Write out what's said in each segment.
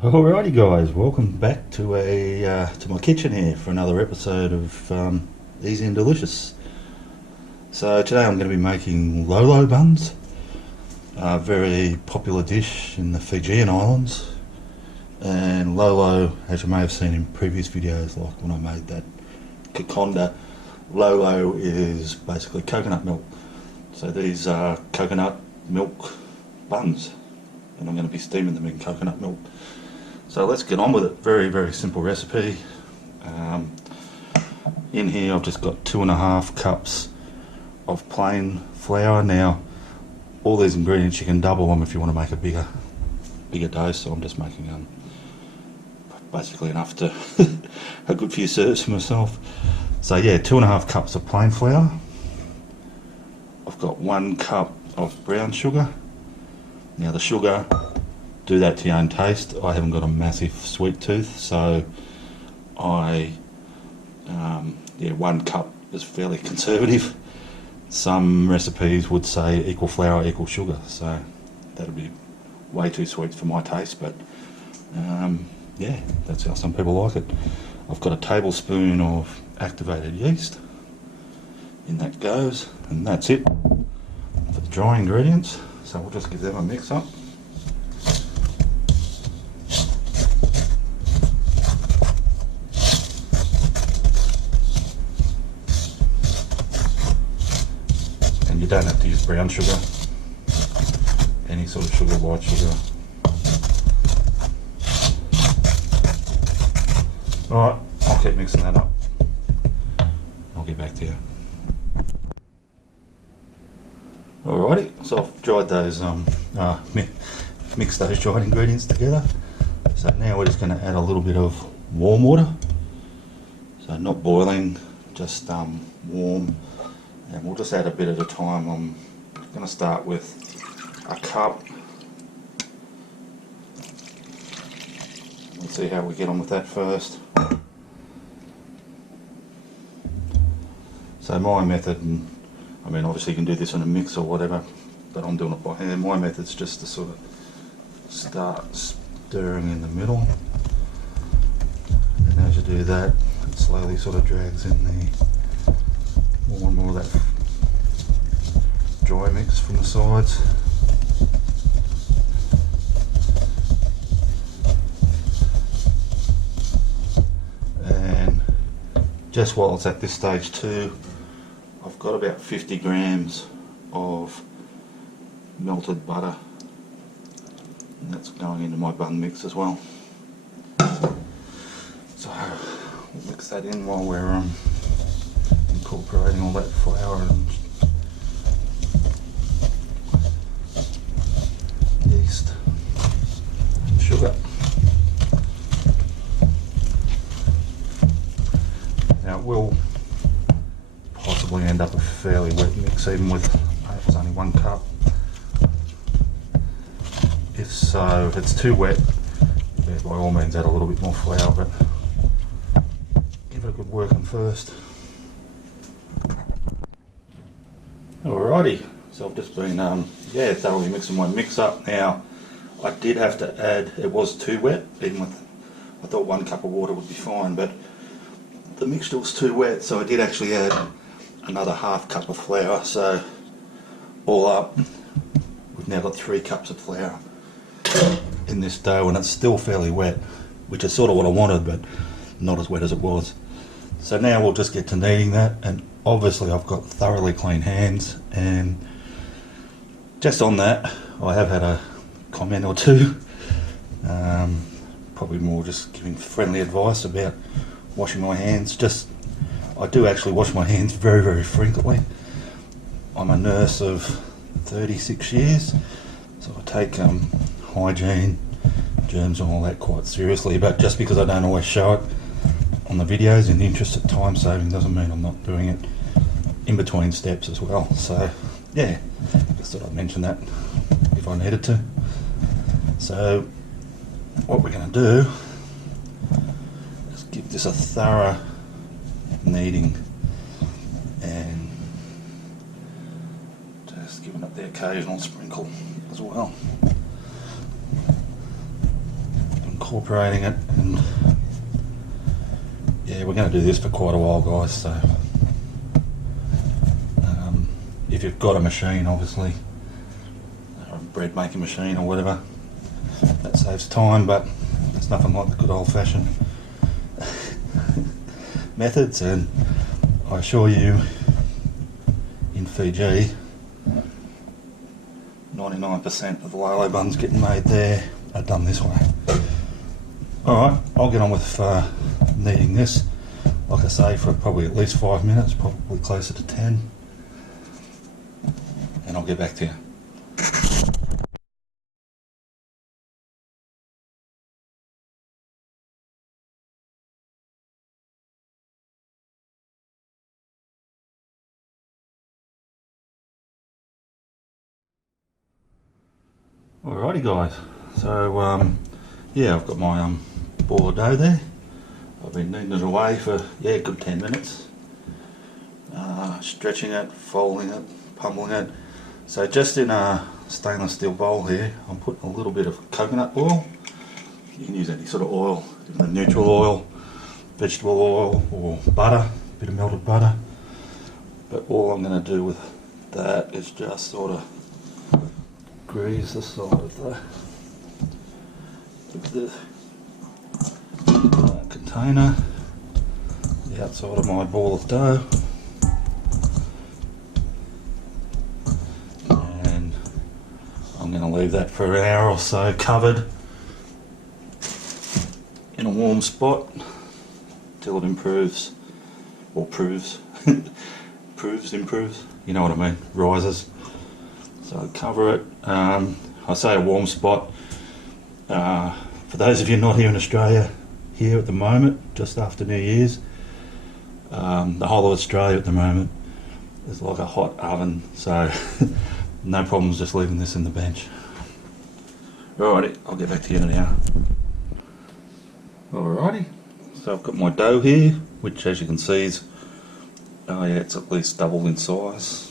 Alrighty guys, welcome back to to my kitchen here for another episode of Easy and Delicious. So today I'm going to be making Lolo buns, a very popular dish in the Fijian Islands. And Lolo, as you may have seen in previous videos, like when I made that Kakonda, Lolo is basically coconut milk. So these are coconut milk buns, and I'm going to be steaming them in coconut milk. So let's get on with it. Very simple recipe. In here I've just got 2.5 cups of plain flour. Now all these ingredients you can double them if you want to make a bigger dose, so I'm just making basically enough to a good few serves for myself. So yeah, 2.5 cups of plain flour. I've got 1 cup of brown sugar. Now the sugar, do that to your own taste. I haven't got a massive sweet tooth, so 1 cup is fairly conservative. Some recipes would say equal flour, equal sugar, so that'd be way too sweet for my taste, but yeah, that's how some people like it. I've got a tablespoon of activated yeast. In that goes, and that's it for the dry ingredients. So we'll just give them a mix up. You don't have to use brown sugar, any sort of sugar, white sugar. Alright, I'll keep mixing that up. I'll get back to you. Alrighty, so I've dried those, mixed those dried ingredients together. So now we're just going to add a little bit of warm water. So not boiling, just warm. And we'll just add a bit at a time. I'm going to start with a cup. Let's see how we get on with that first. So my method, and I mean obviously you can do this in a mix or whatever, but I'm doing it by hand. My method's just to sort of start stirring in the middle. And as you do that, it slowly sort of drags in more and more of that dry mix from the sides. And just while it's at this stage too, I've got about 50 grams of melted butter, and that's going into my bun mix as well. So we'll mix that in while we're incorporating all that flour and yeast and sugar. Now it will possibly end up a fairly wet mix, even with it's only 1 cup. If so, if it's too wet, yeah, by all means add a little bit more flour, but give it a good working first. Alrighty, so I've just been thoroughly mixing my mix up. Now I did have to add, it was too wet, even with, I thought 1 cup of water would be fine, but the mixture was too wet, so I did actually add another ½ cup of flour. So all up, we've now got 3 cups of flour in this dough, and it's still fairly wet, which is sort of what I wanted, but not as wet as it was. So now we'll just get to kneading that, and obviously I've got thoroughly clean hands, and just on that I have had a comment or two, probably more just giving friendly advice about washing my hands. I do actually wash my hands very frequently. I'm a nurse of 36 years, so I take hygiene, germs and all that quite seriously, but just because I don't always show it on the videos in the interest of time saving doesn't mean I'm not doing it in between steps as well. So yeah, just thought I'd mention that if I needed to. So what we're going to do is give this a thorough kneading, and just giving it the occasional sprinkle as well. incorporating it, and yeah, we're going to do this for quite a while, guys. So if you've got a machine, obviously, a bread making machine or whatever, that saves time, but there's nothing like the good old-fashioned methods. And I assure you, in Fiji, 99% of the Lolo buns getting made there are done this way. Alright, I'll get on with kneading this, like I say, for probably at least 5 minutes, probably closer to 10, and I'll get back to you. Alrighty guys, so yeah, I've got my ball of dough there. I've been kneading it away for, yeah, a good 10 minutes. Stretching it, folding it, pummeling it. So just in a stainless steel bowl here, I'm putting a little bit of coconut oil. You can use any sort of oil, neutral oil, vegetable oil, or butter, a bit of melted butter. But all I'm going to do with that is just sort of grease the side of the container, the outside of my ball of dough, and I'm going to leave that for an hour or so covered in a warm spot till it improves, or proves, improves, you know what I mean, rises. So cover it. I say a warm spot. For those of you not here in Australia, here at the moment, just after New Year's, the whole of Australia at the moment is like a hot oven, so no problems just leaving this in the bench. Alrighty, I'll get back to you in an hour. Alrighty, so I've got my dough here, which as you can see is, oh yeah, it's at least doubled in size.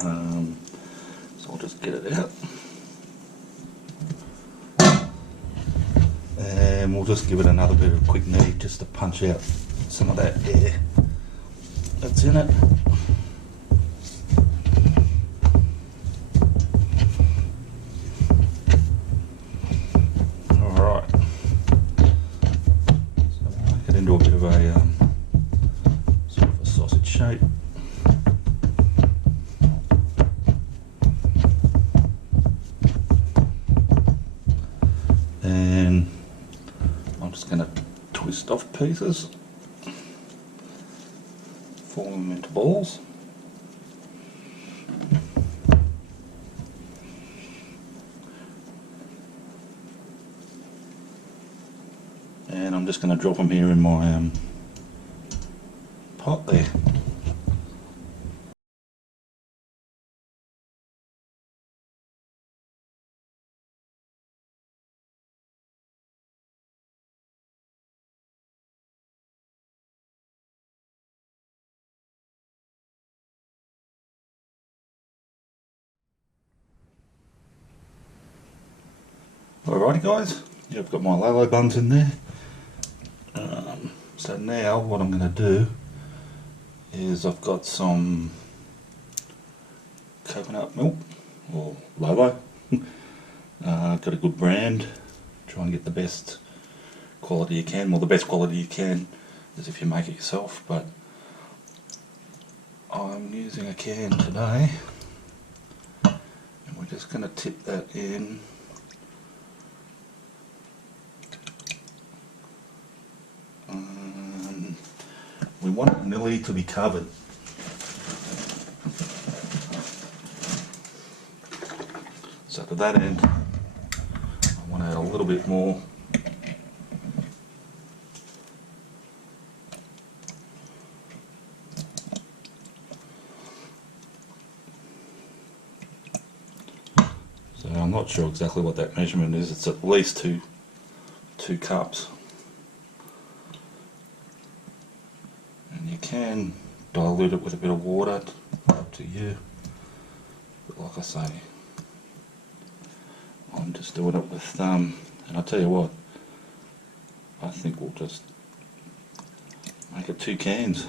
So I'll just get it out. And we'll just give it another bit of a quick knead just to punch out some of that air that's in it. Alright, so we'll make it into a bit of a sort of a sausage shape. And I'm just going to twist off pieces, form them into balls. And I'm just going to drop them here in my pot there. Alrighty guys, yeah, I've got my Lolo buns in there. So now what I'm going to do is I've got some coconut milk, or Lolo. Got a good brand, try and get the best quality you can. Well, the best quality you can is if you make it yourself, but I'm using a can today, and we're just going to tip that in. We want it nearly to be covered. So to that end, I want to add a little bit more. So I'm not sure exactly what that measurement is. It's at least two cups. And you can dilute it with a bit of water, up to you. But like I say, I'm just doing it with and I'll tell you what, I think we'll just make it 2 cans.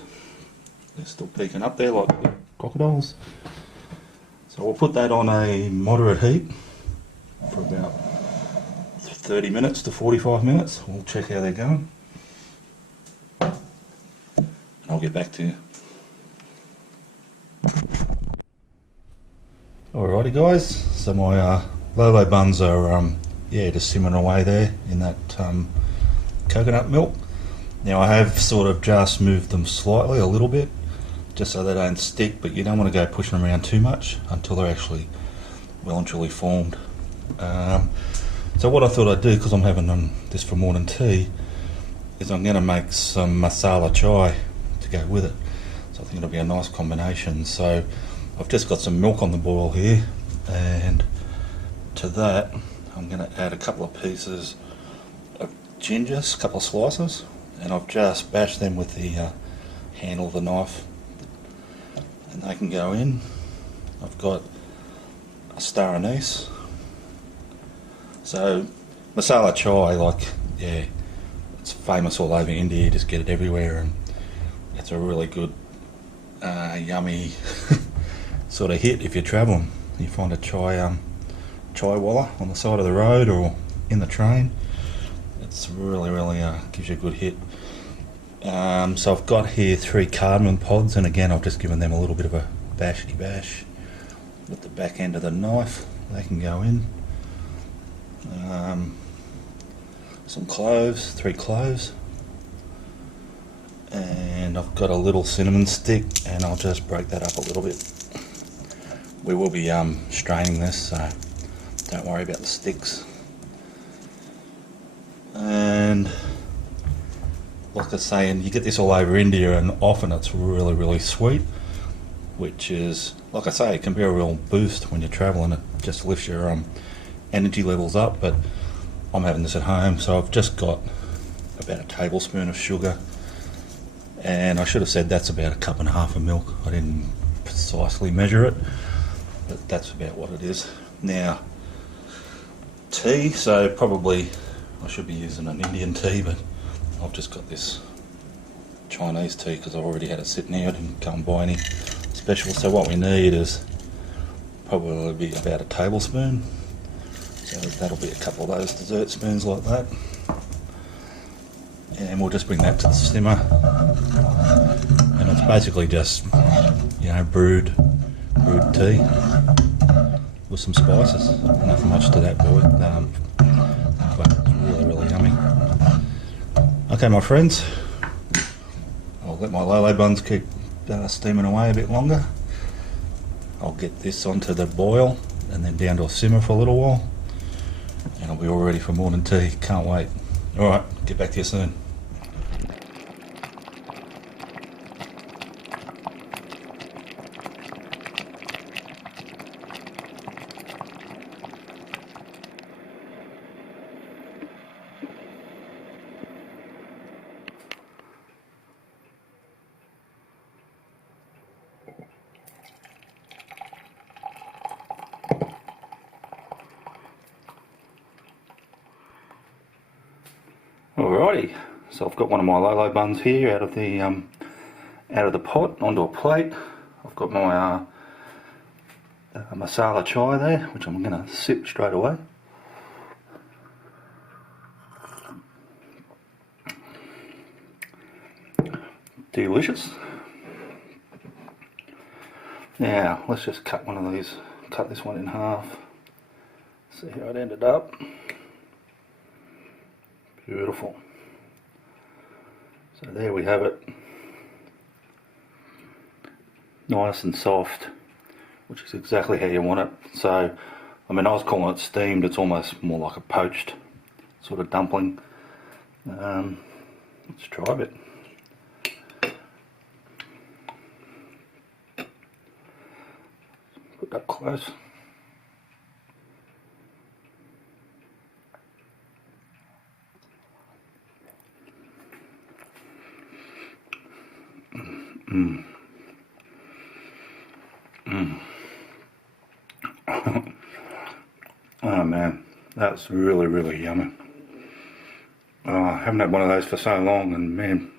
They're still peeking up there like crocodiles. So we'll put that on a moderate heat for about 30 minutes to 45 minutes. We'll check how they're going. And I'll get back to you. Alrighty guys, so my Lolo buns are just simmering away there in that coconut milk. Now I have sort of just moved them slightly a little bit just so they don't stick, but you don't want to go pushing them around too much until they're actually well and truly formed. So what I thought I'd do, because I'm having this for morning tea, is I'm going to make some masala chai to go with it. So I think it'll be a nice combination. So I've just got some milk on the boil here, and to that I'm going to add a couple of pieces of ginger, a couple of slices, and I've just bashed them with the handle of the knife, and they can go in. I've got a star anise. So masala chai, it's famous all over India. You just get it everywhere, and it's a really good, yummy sort of hit if you're travelling. You find a chai walla on the side of the road or in the train. It's really gives you a good hit. So I've got here 3 cardamom pods, and again I've just given them a little bit of a bashity bash with the back end of the knife. They can go in. Some cloves, 3 cloves, and I've got a little cinnamon stick, and I'll just break that up a little bit. We will be straining this, so don't worry about the sticks. And like I say, and you get this all over India, and often it's really sweet, which is, like I say, it can be a real boost when you're travelling. It just lifts your energy levels up. But I'm having this at home, so I've just got about a tablespoon of sugar, and I should have said that's about 1.5 cups of milk. I didn't precisely measure it, but that's about what it is. Now, tea, so probably I should be using an Indian tea, but I've just got this Chinese tea because I've already had it sitting here. I didn't go and buy any special. So what we need is probably be about a tablespoon. So that'll be a couple of those dessert spoons like that. And we'll just bring that to the simmer. And it's basically just, brewed tea with some spices. Nothing much to that, boy. But it's really yummy. Okay, my friends, I'll let my Lolo buns keep steaming away a bit longer. I'll get this onto the boil and then down to a simmer for a little while, and I'll be all ready for morning tea. Can't wait. Alright, get back to you soon. Alrighty, so I've got one of my Lolo buns here out of the pot onto a plate. I've got my masala chai there, which I'm going to sip straight away. Delicious. Now let's just cut this one in half. See how it ended up. Beautiful. So there we have it. Nice and soft, which is exactly how you want it. So, I mean, I was calling it steamed. It's almost more like a poached sort of dumpling. Let's try a bit. Put that close. Oh man, that's really yummy. I haven't had one of those for so long, and man,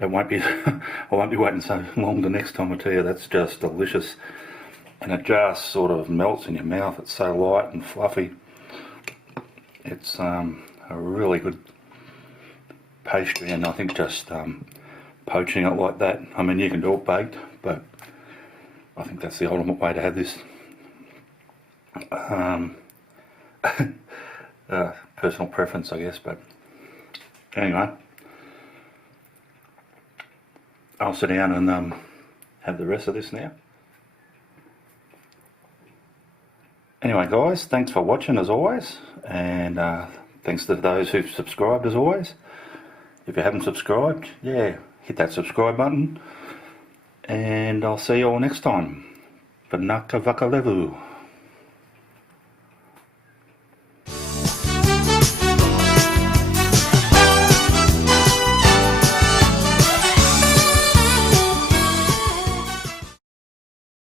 it won't be. I won't be waiting so long the next time. I tell you, that's just delicious, and it just sort of melts in your mouth. It's so light and fluffy. It's a really good pastry, and I think just poaching it like that. I mean, you can do it baked, but I think that's the ultimate way to have this. Personal preference, I guess, but anyway, I'll sit down and have the rest of this now. Anyway, guys, thanks for watching as always, and thanks to those who've subscribed as always. If you haven't subscribed, yeah, hit that subscribe button, and I'll see you all next time. Vanaka Vakalevu.